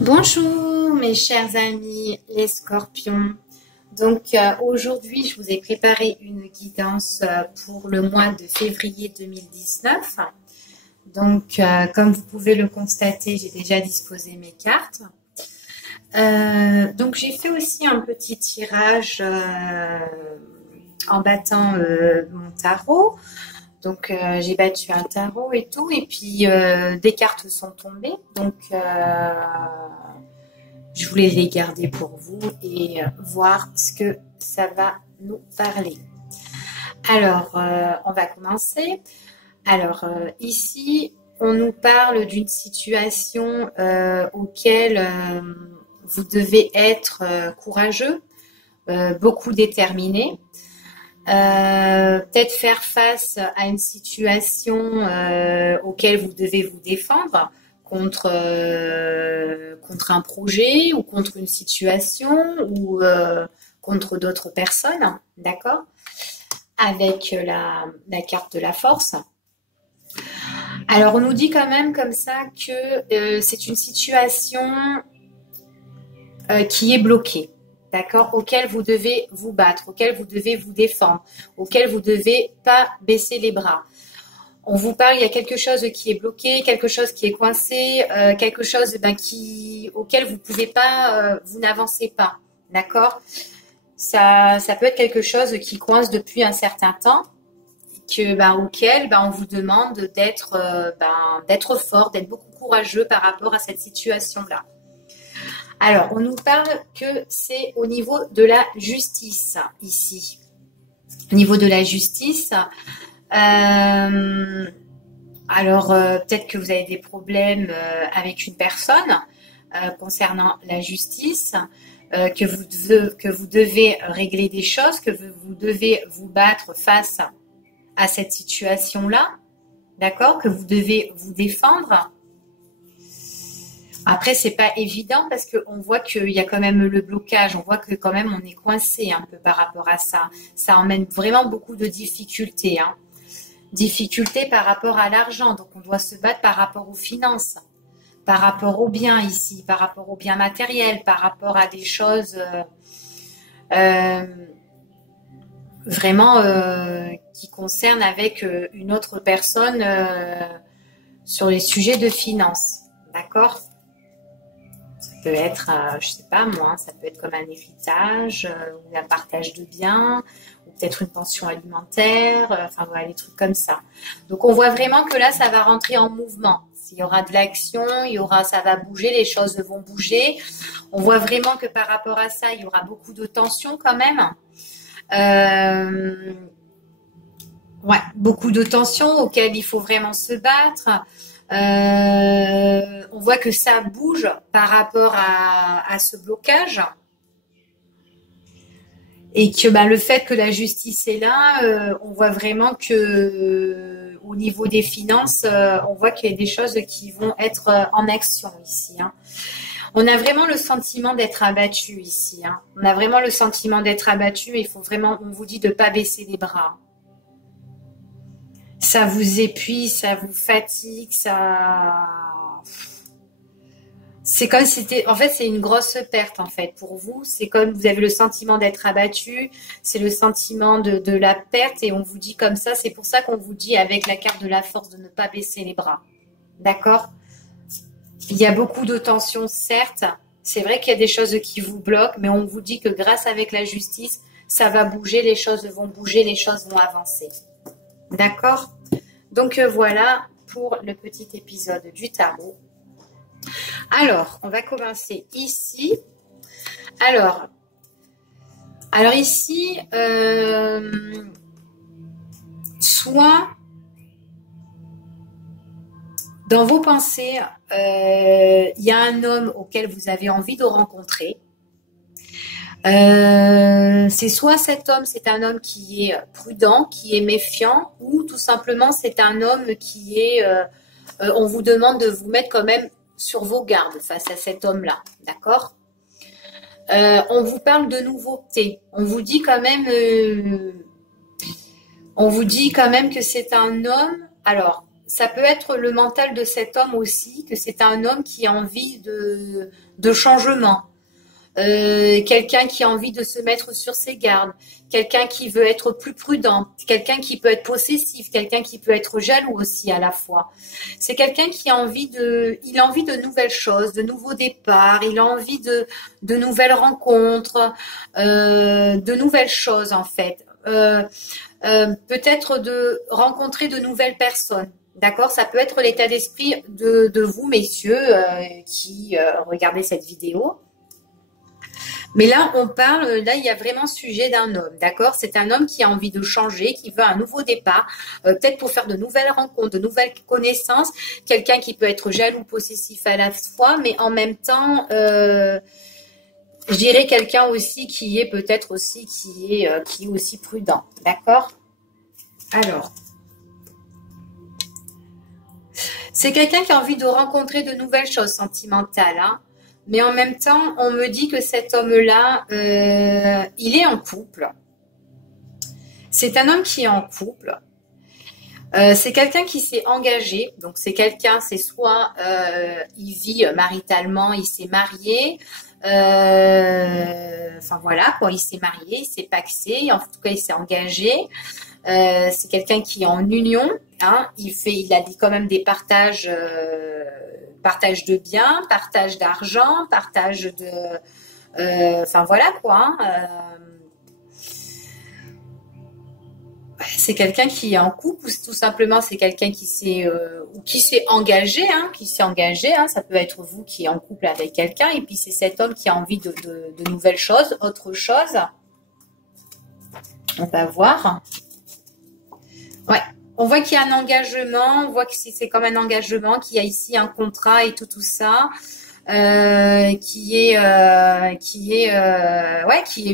Bonjour mes chers amis les scorpions. Aujourd'hui je vous ai préparé une guidance pour le mois de février 2019. Comme vous pouvez le constater, j'ai déjà disposé mes cartes. J'ai fait aussi un petit tirage en battant mon tarot. J'ai battu un tarot et tout, et puis des cartes sont tombées. Je voulais les garder pour vous et voir ce que ça va nous parler. Alors, on va commencer. Alors, ici, on nous parle d'une situation auquel vous devez être courageux, beaucoup déterminé. Peut-être faire face à une situation auquel vous devez vous défendre contre un projet ou contre une situation ou contre d'autres personnes, d'accord? Avec la carte de la force. Alors, on nous dit quand même comme ça que c'est une situation qui est bloquée. D'accord, auquel vous devez vous battre, auquel vous devez vous défendre, auquel vous devez pas baisser les bras. On vous parle, il y a quelque chose qui est bloqué, quelque chose qui est coincé, quelque chose auquel vous pouvez pas, vous n'avancez pas. D'accord, ça peut être quelque chose qui coince depuis un certain temps, auquel on vous demande d'être fort, d'être beaucoup courageux par rapport à cette situation-là. Alors, on nous parle que c'est au niveau de la justice, ici. Au niveau de la justice, peut-être que vous avez des problèmes avec une personne concernant la justice, que vous devez régler des choses, que vous devez vous battre face à cette situation-là, d'accord, que vous devez vous défendre. Après, c'est pas évident parce qu'on voit qu'il y a quand même le blocage. On voit que quand même on est coincé un peu par rapport à ça. Ça emmène vraiment beaucoup de difficultés. Difficultés par rapport à l'argent. Donc, on doit se battre par rapport aux finances, par rapport aux biens ici, par rapport aux biens matériels, par rapport à des choses vraiment qui concernent avec une autre personne sur les sujets de finances. D'accord ? Ça peut être, je sais pas moi, ça peut être comme un héritage, ou un partage de biens, ou peut-être une pension alimentaire, enfin voilà, des trucs comme ça. Donc on voit vraiment que là, ça va rentrer en mouvement. Il y aura de l'action, ça va bouger, les choses vont bouger. On voit vraiment que par rapport à ça, il y aura beaucoup de tensions quand même. Beaucoup de tensions auxquelles il faut vraiment se battre. On voit que ça bouge par rapport à ce blocage et que le fait que la justice est là, on voit vraiment que au niveau des finances, on voit qu'il y a des choses qui vont être en action ici. On a vraiment le sentiment d'être abattu ici. On a vraiment le sentiment d'être abattu et il faut vraiment, on vous dit de ne pas baisser les bras. Ça vous épuise, ça vous fatigue, c'est comme si c'était... En fait, c'est une grosse perte, en fait, pour vous. C'est comme vous avez le sentiment d'être abattu, c'est le sentiment de la perte, et on vous dit comme ça, c'est pour ça qu'on vous dit avec la carte de la force de ne pas baisser les bras. D'accord ? Il y a beaucoup de tensions, certes. C'est vrai qu'il y a des choses qui vous bloquent, mais on vous dit que grâce avec la justice, ça va bouger, les choses vont bouger, les choses vont avancer. D'accord? Donc voilà pour le petit épisode du tarot. Alors, on va commencer ici. Alors ici, soit dans vos pensées, il y a un homme auquel vous avez envie de rencontrer. C'est soit cet homme, c'est un homme qui est prudent, qui est méfiant, ou tout simplement c'est un homme qui est, on vous demande de vous mettre quand même sur vos gardes face à cet homme-là, d'accord? On vous parle de nouveauté, on vous dit quand même que c'est un homme. Alors, ça peut être le mental de cet homme aussi, que c'est un homme qui a envie de changement. Quelqu'un qui a envie de se mettre sur ses gardes, quelqu'un qui veut être plus prudent, quelqu'un qui peut être possessif, quelqu'un qui peut être jaloux aussi à la fois. C'est quelqu'un qui a il a envie de nouvelles choses, de nouveaux départs, il a envie de nouvelles rencontres, de nouvelles choses en fait. Peut-être de rencontrer de nouvelles personnes. D'accord, ça peut être l'état d'esprit de vous, messieurs, qui regardez cette vidéo. Mais là, là, il y a vraiment sujet d'un homme, d'accord? C'est un homme qui a envie de changer, qui veut un nouveau départ, peut-être pour faire de nouvelles rencontres, de nouvelles connaissances, quelqu'un qui peut être jaloux, possessif à la fois, mais en même temps, je dirais quelqu'un aussi qui est peut-être aussi, qui est aussi prudent, d'accord? Alors, c'est quelqu'un qui a envie de rencontrer de nouvelles choses sentimentales, hein. Mais en même temps, on me dit que cet homme-là, il est en couple. C'est un homme qui est en couple. C'est quelqu'un qui s'est engagé. Donc, c'est quelqu'un, c'est soit il vit maritalement, il s'est marié. Enfin, voilà, quoi, il s'est marié, il s'est pacsé. En tout cas, il s'est engagé. C'est quelqu'un qui est en union. Hein, il a dit quand même des partages... partage de biens, partage d'argent, partage de... Enfin, voilà quoi. C'est quelqu'un qui est en couple ou tout simplement c'est quelqu'un qui s'est engagé, hein, ça peut être vous qui est en couple avec quelqu'un et puis c'est cet homme qui a envie de nouvelles choses, autre chose. On va voir. Ouais. On voit qu'il y a un engagement, on voit que c'est comme un engagement, qu'il y a ici un contrat et tout ça, qui est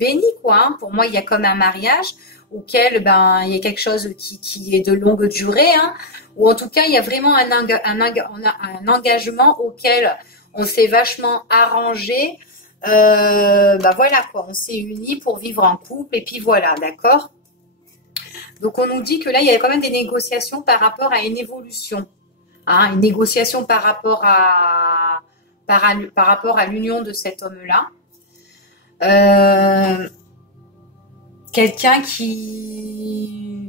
béni quoi. Hein. Pour moi, il y a comme un mariage auquel il y a quelque chose qui est de longue durée, hein, ou en tout cas il y a vraiment un engagement auquel on s'est vachement arrangé. Voilà quoi, on s'est unis pour vivre en couple et puis voilà, d'accord. Donc, on nous dit que là, il y a quand même des négociations par rapport à une évolution. Hein, une négociation par rapport à l'union de cet homme-là. Quelqu'un qui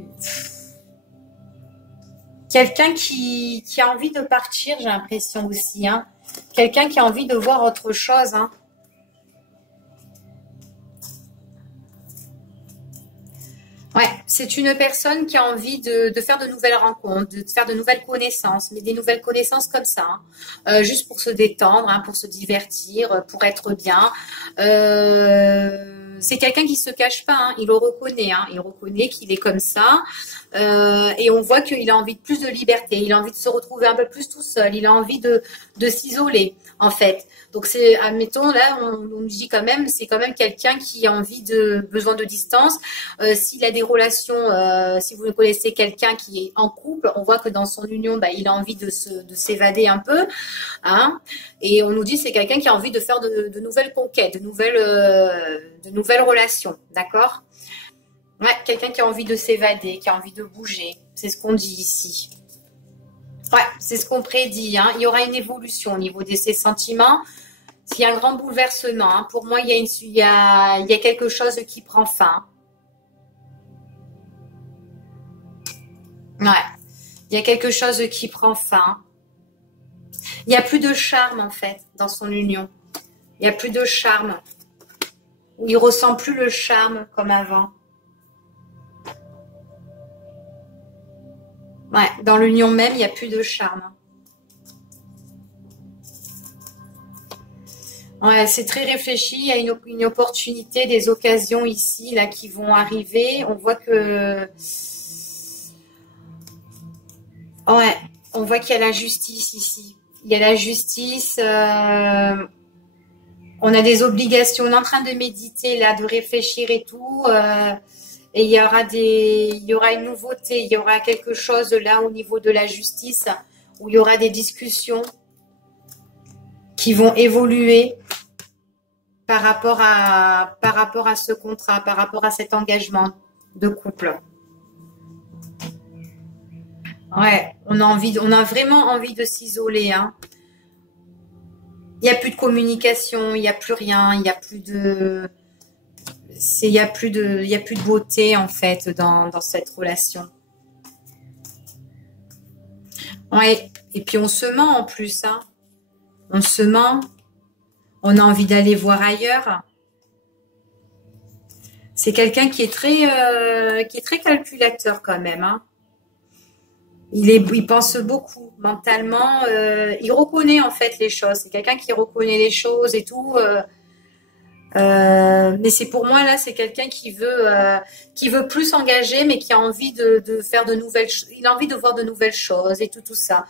a envie de partir, j'ai l'impression aussi. Hein. Quelqu'un qui a envie de voir autre chose. Hein. Ouais, c'est une personne qui a envie de faire de nouvelles rencontres, de faire de nouvelles connaissances, mais des nouvelles connaissances comme ça, hein, juste pour se détendre, hein, pour se divertir, pour être bien. C'est quelqu'un qui se cache pas, hein, il le reconnaît, hein, il reconnaît qu'il est comme ça, et on voit qu'il a envie de plus de liberté, il a envie de se retrouver un peu plus tout seul, il a envie de s'isoler, en fait. Donc c'est, admettons, là, on nous dit quand même, c'est quand même quelqu'un qui a besoin de distance. S'il a des relations, si vous connaissez quelqu'un qui est en couple, on voit que dans son union, il a envie de s'évader un peu, hein. Et on nous dit c'est quelqu'un qui a envie de faire de nouvelles conquêtes, de nouvelles relations, d'accord? Ouais, quelqu'un qui a envie de s'évader, qui a envie de bouger. C'est ce qu'on dit ici. Ouais, c'est ce qu'on prédit. Hein. Il y aura une évolution au niveau de ses sentiments. Il y a un grand bouleversement. Hein. Pour moi, il y a quelque chose qui prend fin. Ouais, il y a quelque chose qui prend fin. Il n'y a plus de charme, en fait, dans son union. Il n'y a plus de charme. Il ne ressent plus le charme comme avant. Ouais, dans l'union même, il n'y a plus de charme. Ouais, c'est très réfléchi. Il y a une opportunité, des occasions ici, là, qui vont arriver. On voit que... Ouais, on voit qu'il y a la justice ici. Il y a la justice. On a des obligations. On est en train de méditer, là, de réfléchir et tout. Et il y aura une nouveauté, il y aura quelque chose là au niveau de la justice où il y aura des discussions qui vont évoluer par rapport à ce contrat, par rapport à cet engagement de couple. Ouais, on a vraiment envie de s'isoler, hein. Il n'y a plus de communication, il n'y a plus rien, il n'y a plus de, il y a plus de beauté en fait dans cette relation. Ouais. Et puis on se ment en plus, hein. On se ment. On a envie d'aller voir ailleurs. C'est quelqu'un qui est très calculateur quand même, hein. Il pense beaucoup mentalement. Il reconnaît en fait les choses. C'est quelqu'un qui reconnaît les choses et tout. Mais c'est pour moi là, c'est quelqu'un qui veut plus s'engager, mais qui a envie de faire de nouvelles. Il a envie de voir de nouvelles choses et tout ça.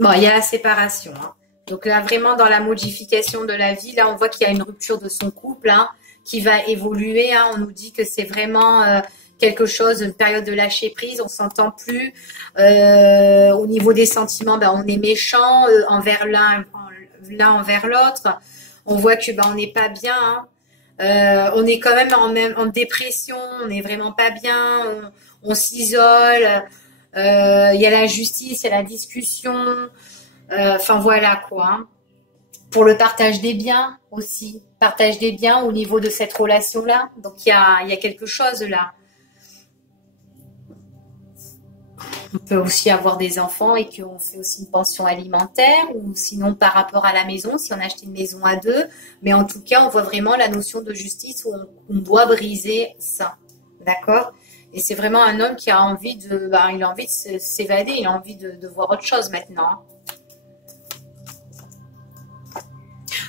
Bon, il y a la séparation, hein. Donc là, vraiment dans la modification de la vie, là, on voit qu'il y a une rupture de son couple, hein, qui va évoluer, hein. On nous dit que c'est vraiment quelque chose, une période de lâcher prise, on s'entend plus. Au niveau des sentiments, ben, on est méchant envers l'un envers l'autre. On voit que ben, on n'est pas bien, hein. On est quand même en dépression, on n'est vraiment pas bien, on s'isole. Il y a la justice, il y a la discussion. Enfin voilà quoi, hein. Pour le partage des biens aussi, partage des biens au niveau de cette relation-là. Donc il y a quelque chose là. On peut aussi avoir des enfants et qu'on fait aussi une pension alimentaire ou sinon par rapport à la maison, si on achète une maison à deux. Mais en tout cas, on voit vraiment la notion de justice où on doit briser ça. D'accord? Et c'est vraiment un homme qui a envie il a envie de s'évader, il a envie de voir autre chose maintenant.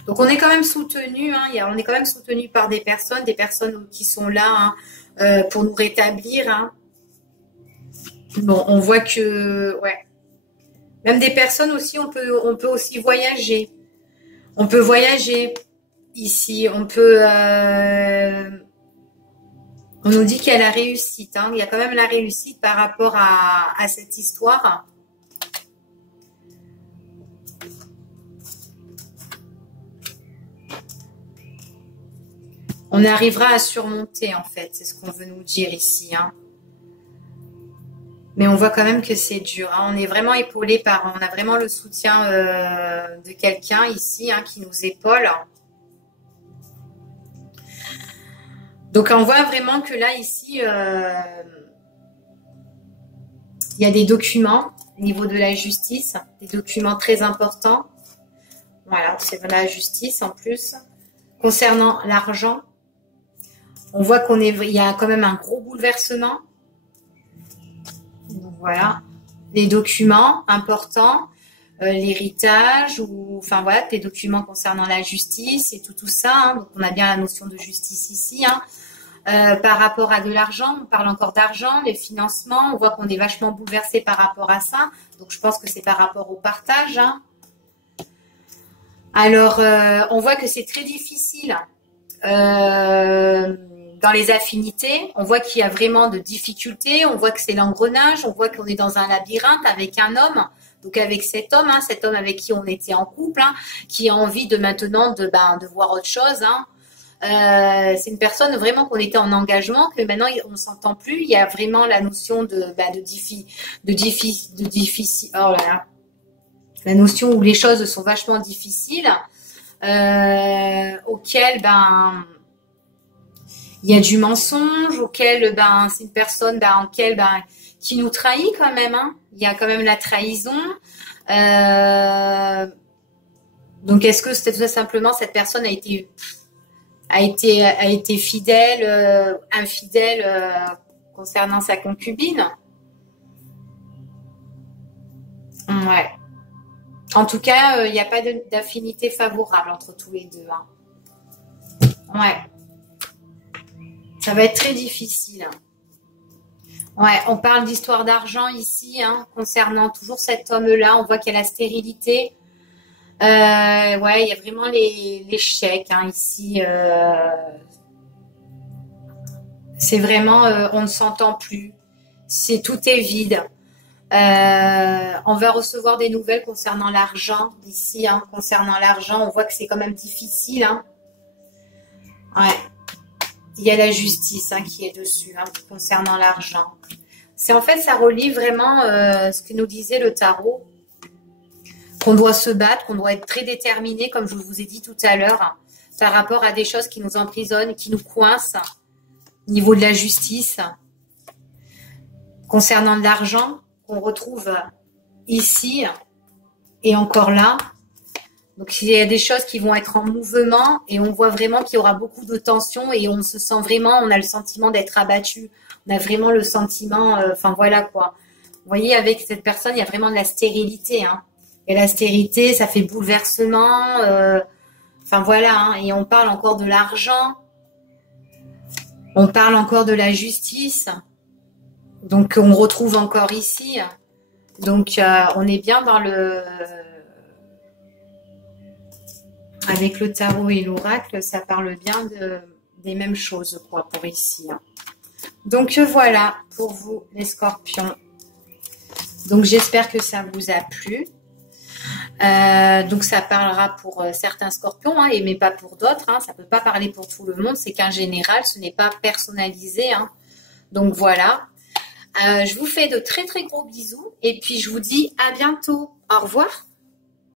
Donc on est quand même soutenu, hein, on est quand même soutenu par des personnes qui sont là, hein, pour nous rétablir, hein. Bon, on voit que, ouais, même des personnes aussi, on peut aussi voyager. On peut voyager ici, on nous dit qu'il y a la réussite, hein. Il y a quand même la réussite par rapport à cette histoire. On arrivera à surmonter, en fait, c'est ce qu'on veut nous dire ici, hein. Mais on voit quand même que c'est dur, hein. On est vraiment épaulé on a vraiment le soutien de quelqu'un ici, hein, qui nous épaule. Donc on voit vraiment que là, ici, il y a des documents au niveau de la justice, des documents très importants. Voilà, c'est de la justice en plus. Concernant l'argent, on voit il y a quand même un gros bouleversement. Donc voilà, les documents importants, l'héritage, enfin voilà, des documents concernant la justice et tout ça, hein. Donc on a bien la notion de justice ici, hein. Par rapport à de l'argent, on parle encore d'argent, les financements, on voit qu'on est vachement bouleversé par rapport à ça. Donc je pense que c'est par rapport au partage, hein. Alors on voit que c'est très difficile. Dans les affinités, on voit qu'il y a vraiment de difficultés, on voit que c'est l'engrenage, on voit qu'on est dans un labyrinthe avec un homme, donc avec cet homme, hein, cet homme avec qui on était en couple, hein, qui a envie de maintenant de voir autre chose, hein. C'est une personne vraiment qu'on était en engagement, que maintenant on ne s'entend plus. Il y a vraiment la notion difficile, oh là là, la notion où les choses sont vachement difficiles, auquel il y a du mensonge, auquel c'est une personne qui nous trahit quand même, hein. Il y a quand même la trahison. Donc est-ce que c'est tout simplement cette personne a été fidèle, infidèle concernant sa concubine? Ouais. En tout cas, il n'y a pas d'affinité favorable entre tous les deux, hein. Ouais. Ça va être très difficile. Ouais, on parle d'histoire d'argent ici, hein, concernant toujours cet homme-là. On voit qu'il y a la stérilité. Ouais, il y a vraiment les chèques, hein, ici. C'est vraiment, on ne s'entend plus. Tout est vide. On va recevoir des nouvelles concernant l'argent ici, hein, concernant l'argent. On voit que c'est quand même difficile, hein. Ouais. il y a la justice qui est dessus, concernant l'argent. C'est en fait, ça relie vraiment ce que nous disait le tarot, qu'on doit se battre, qu'on doit être très déterminé, comme je vous ai dit tout à l'heure, par rapport à des choses qui nous emprisonnent, qui nous coincent, au niveau de la justice. Concernant de l'argent, qu'on retrouve ici et encore là. Donc, il y a des choses qui vont être en mouvement et on voit vraiment qu'il y aura beaucoup de tension et on se sent vraiment, on a le sentiment d'être abattu. On a vraiment le sentiment, enfin voilà quoi. Vous voyez, avec cette personne, il y a vraiment de la stérilité. Et la stérilité, ça fait bouleversement. Enfin voilà, et on parle encore de l'argent. On parle encore de la justice. Donc, on retrouve encore ici. Donc, on est bien dans le... Avec le tarot et l'oracle, ça parle bien des mêmes choses, quoi, pour ici. Donc, voilà, pour vous, les scorpions. Donc, j'espère que ça vous a plu. Donc, ça parlera pour certains scorpions, mais pas pour d'autres. Ça ne peut pas parler pour tout le monde. C'est qu'en général, ce n'est pas personnalisé. Donc, voilà. Je vous fais de très, très gros bisous. Et puis, je vous dis à bientôt. Au revoir.